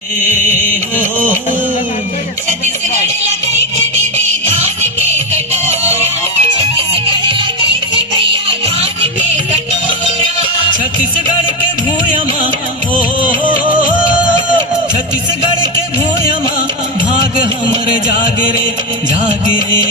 छत्तीसगढ़ लगाई थे दीदी धान के कटोरा, छत्तीसगढ़ लगाई थे भैया धान के कटोरा। छत्तीसगढ़ के भूयमा हो, छत्तीसगढ़ के भूयमा भाग हमर जागरे जागरे।